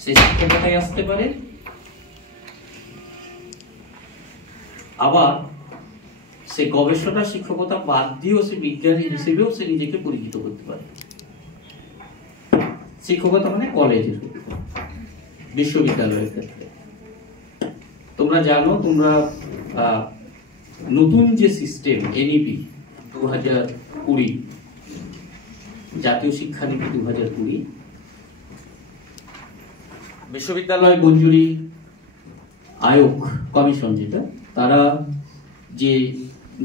সে শিক্ষকতায় আসতে পারে, আবার সে গবেষণা শিক্ষকতা বাদ দিয়েও সে বিজ্ঞানী হিসেবেও সে নিজেকে পরিচিত করতে পারে। শিক্ষকতা মানে কলেজের, বিশ্ববিদ্যালয়ের ক্ষেত্রে তোমরা জানো, তোমরা নতুন যে সিস্টেম এনইপি 2020, জাতীয় শিক্ষানীতি 2020, বিশ্ববিদ্যালয় মঞ্জুরি আয়োগ কমিশন, যেটা তারা যে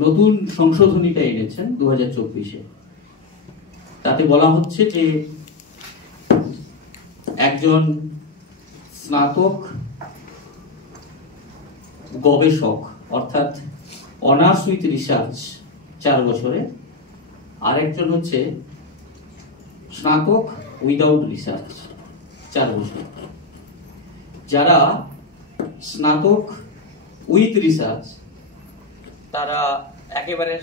নতুন সংশোধনীটা এনেছেন 2024-এ, তাতে বলা হচ্ছে যে একজন স্নাতক গবেষক অর্থাৎ অনার্স উইথ রিসার্চ 4 বছরে, আর একজন হচ্ছে স্নাতক উইদাউট রিসার্চ 4 বছর। যারা স্নাতক উইথ রিসার্চ তারা একেবারে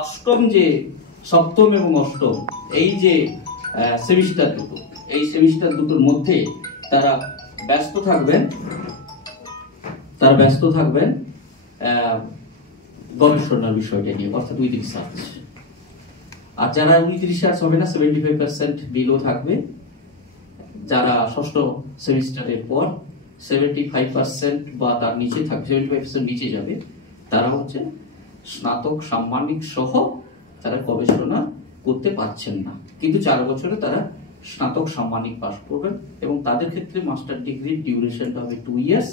অষ্টম, যে সপ্তম এবং অষ্টম এই যে সেমিস্টার দুটো, এই সেমিস্টার দুটোর মধ্যে তারা ব্যস্ত থাকবেন গবেষণার বিষয়টা নিয়ে, অর্থাৎ উইথ রিসার্চ। আর যারা উইথ রিসার্চ হবে না 75% বিলো থাকবে। যারা ষষ্ঠ সেমিস্টারের পর 75% বা তার নিচে থাকবে, 75% নিচে যাবে, তারা হচ্ছে স্নাতক সাম্মানিক সহ তারা গবেষণা করতে পারছেন না, কিন্তু 4 বছরে তারা স্নাতক সাম্মানিক পাস করবেন, এবং তাদের ক্ষেত্রে মাস্টার ডিগ্রির ডিউরেশনটা হবে 2 ইয়ার্স,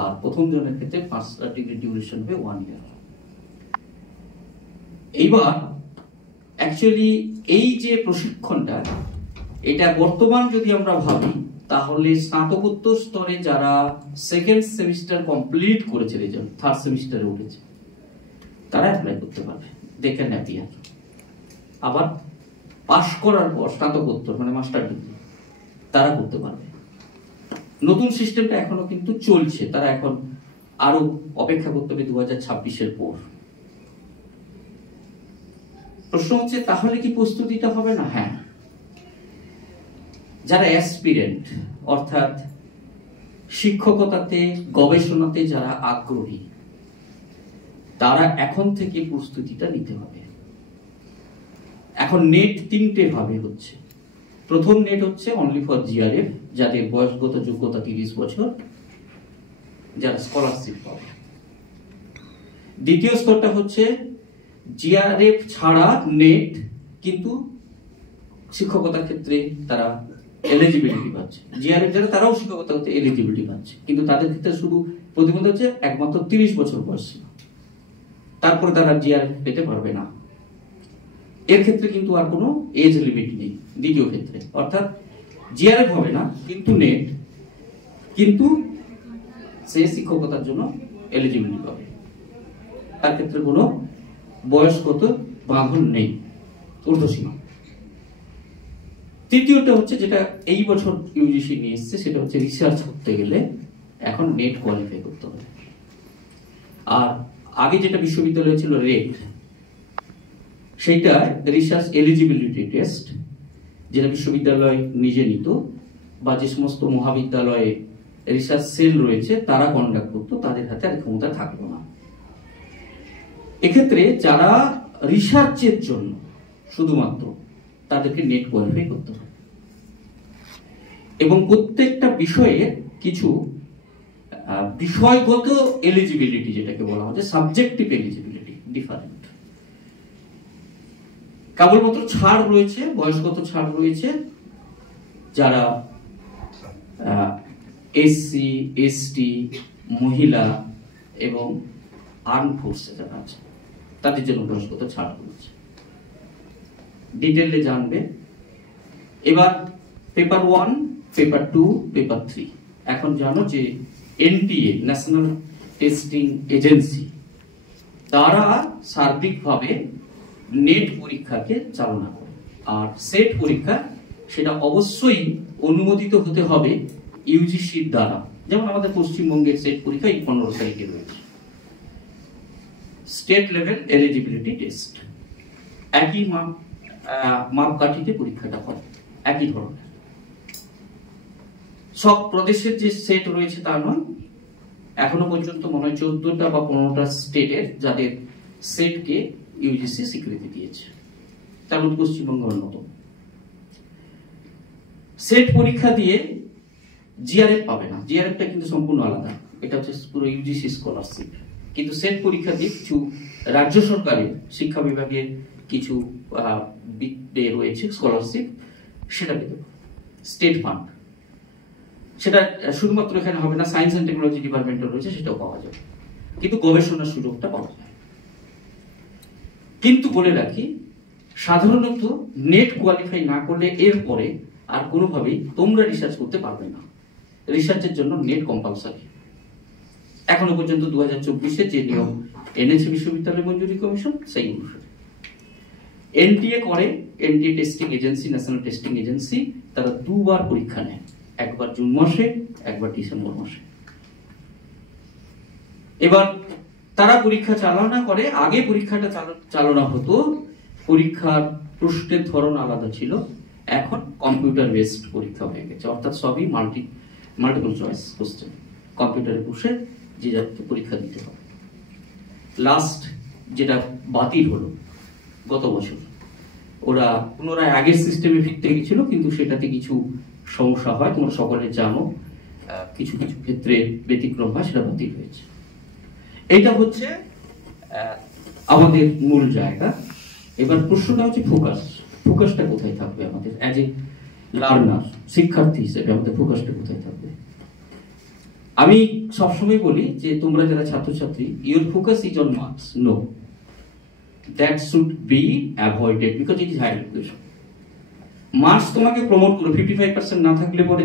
আর প্রথম জনের ক্ষেত্রে মাস্টার ডিগ্রির ডিউরেশন হবে 1 ইয়ার। এইবার অ্যাকচুয়ালি এই যে প্রশিক্ষণটা, এটা বর্তমান যদি আমরা ভাবি, তাহলে স্নাতকোত্তর স্তরে যারা সেকেন্ড সেমিস্টার কমপ্লিট করেছে, রেজাল্ট থার্ড সেমিস্টারে উঠেছে, তারা অ্যাপ্লাই করতে পারবে, দে ক্যান অ্যাপিয়ার। আবার পাশ করার পর স্নাতকোত্তর মানে মাস্টার ডিগ্রি তারা করতে পারবে। নতুন সিস্টেমটা এখনো কিন্তু চলছে, তারা এখন আরো অপেক্ষা করতে হবে 2026-এর পর। প্রশ্ন হচ্ছে তাহলে কি প্রস্তুতিটা হবে না? হ্যাঁ, যারা অ্যাসপিরেন্ট অর্থাৎ শিক্ষকতাতে গবেষণাতে যারা আগ্রহী, তারা এখন থেকে প্রস্তুতিটা নিতে হবে। এখন নেট 3টে ভাবে হচ্ছে। প্রথম নেট হচ্ছে অনলি ফর জিআরএফ, যাদের বয়সগত যোগ্যতা 30 বছর, যারা স্কলারশিপ পাবে। দ্বিতীয় স্তরটা হচ্ছে জিআরএফ ছাড়া নেট, কিন্তু শিক্ষকতার ক্ষেত্রে তারা এলিজিবিলিটি পাচ্ছে। জিআরএফ যারা, তারাও শিক্ষকতা করতে এলিজিবিলিটি পাচ্ছে, কিন্তু তাদের ক্ষেত্রে শুধু প্রতিবন্ধক হচ্ছে একমাত্র 30 বছর বয়স, তারপরে তারা জিআরএফ পেতে পারবে না। এর ক্ষেত্রে কিন্তু আর কোনো এজ লিমিট নেই। দ্বিতীয় ক্ষেত্রে অর্থাৎ জিআরএফ হবে না কিন্তু নেট, কিন্তু সে শিক্ষকতার জন্য এলিজিবিলিটি পাবে, তার ক্ষেত্রে কোনো বয়সগত বাঁধন নেই, ঊর্ধ্বসীমা। তৃতীয়টা হচ্ছে যেটা এই বছর ইউজিসি নিয়ে এসছে, সেটা হচ্ছে রিসার্চ করতে গেলে এখন নেট কোয়ালিফাই করতে হবে। আর আগে যেটা বিশ্ববিদ্যালয়ে ছিল রেট, সেইটা রিসার্চ এলিজিবিলিটি টেস্ট, যেটা বিশ্ববিদ্যালয় নিজে নিত, বা যে সমস্ত মহাবিদ্যালয়ে রিসার্চ সেল রয়েছে তারা কন্ডাক্ট করতো, তাদের হাতে আর ক্ষমতা থাকলো না। এক্ষেত্রে যারা রিসার্চের জন্য শুধুমাত্র, তাদেরকে নেট কোয়ালিফাই করতে হবে, এবং প্রত্যেকটা বিষয়ে কিছু বিষয়গত এলিজিবিলিটি, যেটাকে বলা হচ্ছে সাবজেক্টিভ এলিজিবিলিটি, ডিফারেন্ট। কেবলমাত্র ছাড় রয়েছে, বয়সগত ছাড় রয়েছে যারা এসসি, এসটি, মহিলা এবং আর্ম ফোর্সে যারা আছে, তাদের জন্য বয়সগত ছাড় রয়েছে। ডিটেইলে জানবে। এবার পেপার 1, পেপার 2, পেপার 3 এখন জানো যে এনটিএ, ন্যাশনাল টেস্টিং এজেন্সি, তারা সার্বিকভাবে নেট পরীক্ষাকে চালনা করে। আর সেট পরীক্ষা, সেটা অবশ্যই অনুমোদিত হতে হবে ইউজিসির দ্বারা। যেমন আমাদের পশ্চিমবঙ্গের সেট পরীক্ষা এই 15 তারিখে রয়েছে। স্টেট লেভেল এলিজিবিলিটি টেস্ট, একই মাপকাঠিতে পরীক্ষাটা হয়, একই ধরনের। সব প্রদেশের যে সেট রয়েছে তা নয়, এখনো পর্যন্ত মনে হয় 14টা বা 15টা স্টেটের যাদের সেটকে ইউজিসি স্বীকৃতি দিয়েছে, তার মধ্যে পশ্চিমবঙ্গ অন্যতম। সেট পরীক্ষা দিয়ে জিআরএফ পাবে না, জিআরএফটা কিন্তু সম্পূর্ণ আলাদা, এটা হচ্ছে পুরো ইউজিসি স্কলারশিপ। কিন্তু সেট পরীক্ষা দিয়ে কিছু রাজ্য সরকারের শিক্ষা বিভাগের কিছু রয়েছে স্কলারশিপ, সেটা পেতে স্টেট ফান্ড, সেটা শুধুমাত্র এখানে হবে না, সায়েন্স অ্যান্ড টেকনোলজি ডিপার্টমেন্টও রয়েছে, সেটাও পাওয়া যাবে, কিন্তু গবেষণার সুযোগটা পাওয়া যায়। কিন্তু বলে রাখি, সাধারণত নেট কোয়ালিফাই না করলে এরপরে আর কোনোভাবেই তোমরা রিসার্চ করতে পারবে না। রিসার্চের জন্য নেট কম্পালসারি। এখনো পর্যন্ত 2024-এ যে নিয়ম এনেছে বিশ্ববিদ্যালয় মঞ্জুরি কমিশন, সেই অনুসারে এনটিএ করে, NTA testing agency, national testing agency, তারা দুবার পরীক্ষা নেয়, একবার জুন মাসে, একবার ডিসেম্বর মাসে। এবার তারা পরীক্ষা চালনা করে, আগে পরীক্ষাটা চালনা হতো, পরীক্ষার প্রশ্নের ধরন আলাদা ছিল, এখন কম্পিউটার বেসড পরীক্ষা হয়ে গেছে, অর্থাৎ সবই মাল্টিপল চয়েস কোশ্চেন, কম্পিউটারে বসে যে যাতে পরীক্ষা দিতে হবে। লাস্ট যেটা বাতিল হলো গত বছর, ওরা পুনরায় আগের সিস্টেমে ফিরতে গেছিল, কিন্তু সেটাতে কিছু সমস্যা হয়, তোমরা সকলে জানো, কিছু কিছু ক্ষেত্রে ব্যতিক্রম হয়, সেটা বাতিল হয়েছে। এটা হচ্ছে আমাদের মূল জায়গা। এবার প্রশ্নটা হচ্ছে ফোকাসটা কোথায় থাকবে আমাদের অ্যাজ এ লার্নার, শিক্ষার্থী হিসেবে আমাদের ফোকাসটা কোথায় থাকবে? আমি সবসময় বলি যে তোমরা যারা ছাত্রছাত্রী, your focus is on marks, no, that should be avoided because it is higher education. Marks তোমাকে প্রমোট করো, 55% না থাকলে পরে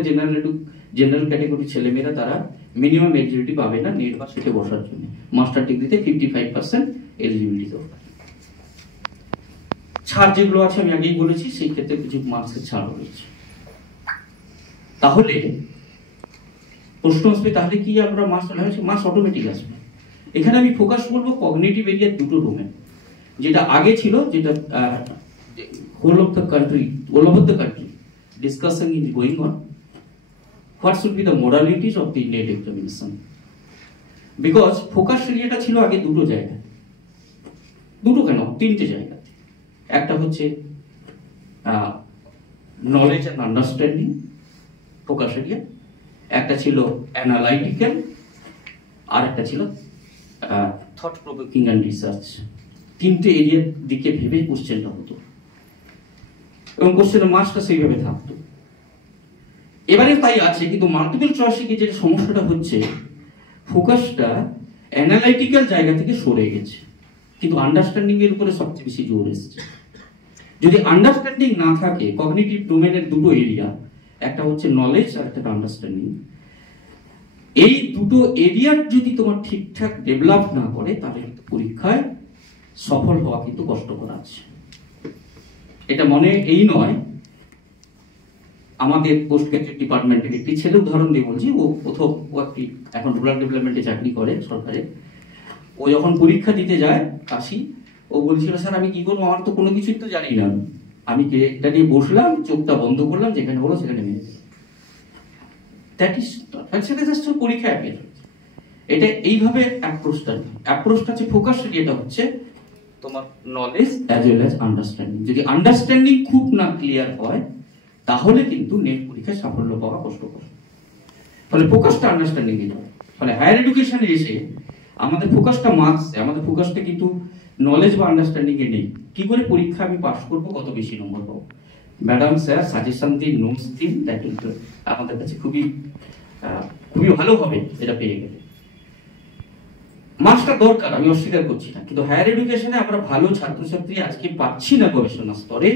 জেনারেল ক্যাটাগরি ছেলেমেয়েরা তারা মিনিমাম এলিজিবিলিটি পাবে না নেট বা সেটে বসার জন্য। মাস্টার ডিগ্রিতে 55% এলিজিবিলিটি দরকার। ছাড় যেগুলো আছে আমি আগেই বলেছি, সেই ক্ষেত্রে কিছু মার্কসের ছাড় রয়েছে। তাহলে প্রশ্ন আসবে, তাহলে কি আমরা মার্কস অটোমেটিক আসবে? এখানে আমি ফোকাস করবো কগনিটিভ এরিয়ার দুটো ডোমেন, যেটা আগে ছিল, যেটা whole of the country, all over the country discussion is going on. What should be the modalities of the NET examination? Because focus এরিয়াটা ছিল আগে দুটো জায়গায়, দুটো কেন, তিনটে জায়গা। একটা হচ্ছে knowledge and understanding focus area, একটা ছিল অ্যানালাইটিক্যাল, আর একটা ছিল থট প্রভোকিং অ্যান্ড রিসার্চ। তিনটে এরিয়ার দিকে ভেবে কোশ্চেনটা হতো এবং কোশ্চেনের মার্কসটা সেইভাবে থাকতো। এবারে তাই আছে, কিন্তু মাল্টিপল চয়েসে যে সমস্যাটা হচ্ছে, ফোকাসটা অ্যানালাইটিক্যাল জায়গা থেকে সরে গেছে, কিন্তু আন্ডারস্ট্যান্ডিং এর উপরে সবচেয়ে বেশি জোর এসেছে। যদি আন্ডারস্ট্যান্ডিং না থাকে, কগনিটিভ ডোমেনের দুটো এরিয়া, একটা হচ্ছে নলেজ আর একটা আন্ডারস্ট্যান্ডিং, এই দুটো এরিয়ার যদি তোমার ঠিকঠাক ডেভেলপ না করে, তাহলে কিন্তু পরীক্ষায় সফল হওয়া কিন্তু কষ্টকর আছে। এটা মনে এই নয়, আমাদের পোস্ট গ্রাজুয়েট ডিপার্টমেন্টের একটি ছেলে, উদাহরণ দিয়ে বলছি, ও প্রথম একটি এখন রুরাল ডেভেলপমেন্টে চাকরি করে সরকারে। ও যখন পরীক্ষা দিতে যায় কাশি, ও বলছিল, স্যার আমি কি করবো, আমার তো কোনো কিছুই তো জানি না, আমি এটা নিয়ে বসলাম, চোখটা বন্ধ করলাম, যেখানে হলো সেখানে মেরে দিলাম। দ্যাট ইজ সেটা জাস্ট পরীক্ষা অ্যাপিয়ার। এটা এইভাবে অ্যাপ্রোচটা হচ্ছে, ফোকাস এরিয়াটা হচ্ছে তোমার knowledge as well as understanding. যদি আন্ডারস্ট্যান্ডিং খুব না ক্লিয়ার হয়, তাহলে কিন্তু নেট পরীক্ষায় সাফল্য পাওয়া কষ্টকর। ফলে ফোকাসটা আন্ডারস্ট্যান্ডিং এ যাবে। ফলে হায়ার এডুকেশনে এসে আমাদের ফোকাসটা মার্কস, আমাদের ফোকাসটা কিন্তু নলেজ বা আন্ডারস্ট্যান্ডিং এ নেই। কি করে পরীক্ষা আমি পাস করবো, কত বেশি নম্বর পাবো? ম্যাডাম স্যার সাজেশন দিন, নোটস দিন, দ্যাট কিন্তু আমাদের কাছে খুবই ভালো হবে এটা পেয়ে গেলে। মার্কসটা দরকার, আমি অস্বীকার করছি না, কিন্তু হায়ার এডুকেশনে আমরা ভালো ছাত্রছাত্রী আজকে পাচ্ছি না গবেষণা স্তরে,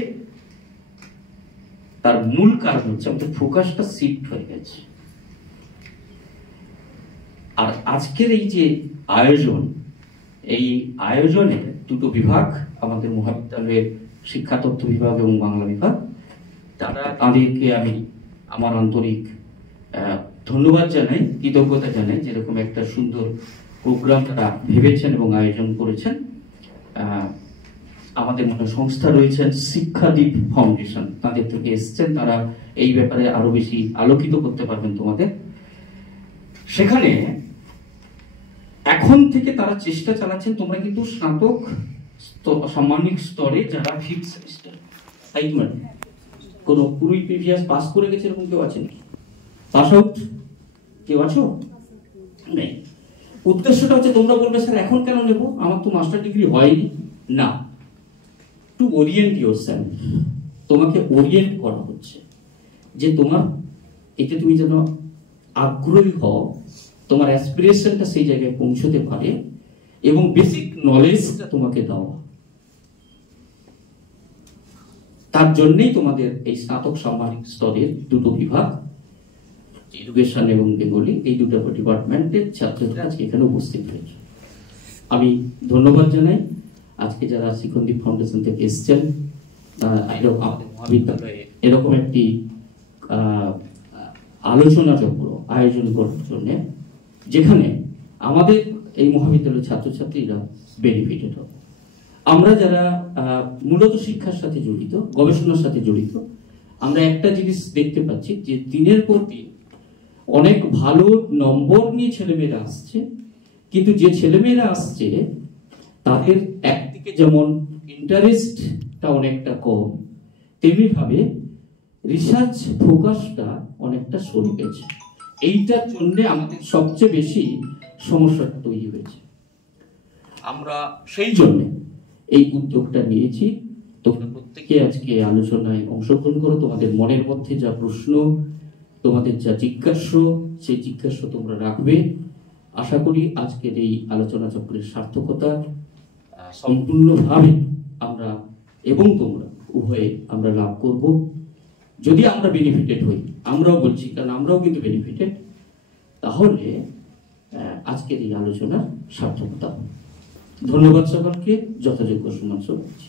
তার মূল কারণ হচ্ছে আমাদের ফোকাসটা শিফট হয়ে গেছে। আর আজকের এই যে আয়োজন, এই আয়োজনে দুটো বিভাগ, আমাদের মহাবিদ্যালয়ের শিক্ষা তথ্য বিভাগ এবং বাংলা বিভাগ, তাদেরকে আমি আমার আন্তরিক ধন্যবাদ জানাই, কৃতজ্ঞতা জানাই, যেরকম একটা সুন্দর প্রোগ্রাম তারা ভেবেছেন এবং আয়োজন করেছেন। আমাদের মতো সংস্থা রয়েছেন শিক্ষাদ্বীপ ফাউন্ডেশন, তাদের থেকে এসছেন, তারা এই ব্যাপারে আরো বেশি আলোকিত করতে পারবেন তোমাদের। সেখানে এখন থেকে তারা চেষ্টা চালাচ্ছেন, তোমরা কিন্তু স্নাতক সাম্মানিক স্তরে যারা ফিফথ সেমিস্টার কোন প্রিভিয়াস পাস করে গেছে এরকম কেউ আছে নাকি? পাস আউট কেউ আছো? নেই। উদ্দেশ্যটা হচ্ছে তোমরা বলবে স্যার এখন কেন নেব, আমার তো মাস্টার ডিগ্রি হয়নি। না, টু ওরিয়েন্ট ইয়োরসেলফ, তোমাকে ওরিয়েন্ট করা হচ্ছে যে তোমার এতে তুমি যেন আগ্রহী হও, তোমার অ্যাসপিরেশনটা সেই জায়গায় পৌঁছতে পারে এবং বেসিক নলেজটা তোমাকে দেওয়া। তার জন্যই তোমাদের এই স্নাতক সাম্মানিক স্তরের দুটো বিভাগ, এডুকেশন এবং বেঙ্গলি, এই দুটো ডিপার্টমেন্টের ছাত্ররা আজকে এখানে উপস্থিত হয়েছে। আমি ধন্যবাদ জানাই আজকে যারা শিক্ষাদ্বীপ ফাউন্ডেশন থেকে এসছেন, আমাদের মহাবিদ্যালয়ে এরকম একটি আলোচনা চক্র আয়োজন করার জন্য, যেখানে আমাদের এই মহাবিদ্যালয়ের ছাত্রছাত্রীরা বেনিফিটেড হবে। আমরা যারা মূলত শিক্ষার সাথে জড়িত, গবেষণার সাথে জড়িত, আমরা একটা জিনিস দেখতে পাচ্ছি যে দিনের পর দিন অনেক ভালো নম্বর নিয়ে ছেলেমেয়েরা আসছে, কিন্তু যে ছেলেমেয়েরা আসছে তাদের একদিকে যেমন ইন্টারেস্টটা অনেকটা কম, তেমনি ভাবে রিসার্চ ফোকাসটা অনেকটা সরে গেছে। এইটার জন্য আমাদের সবচেয়ে বেশি সমস্যাটা তৈরি হয়েছে। আমরা সেই জন্য এই উদ্যোগটা নিয়েছি। তোমরা প্রত্যেকে আজকে আলোচনায় অংশগ্রহণ করো, তোমাদের মনের মধ্যে যা প্রশ্ন, তোমাদের যা জিজ্ঞাস্য, সেই জিজ্ঞাস্য তোমরা রাখবে। আশা করি আজকের এই আলোচনা চক্রের সার্থকতা সম্পূর্ণভাবে আমরা এবং তোমরা উভয়ে আমরা লাভ করব। যদি আমরা বেনিফিটেড হই, আমরাও বলছি কারণ আমরাও কিন্তু বেনিফিটেড, তাহলে আজকের এই আলোচনার সার্থকতা। ধন্যবাদ সকলকে, যথাযোগ্য সম্মান জানাচ্ছি।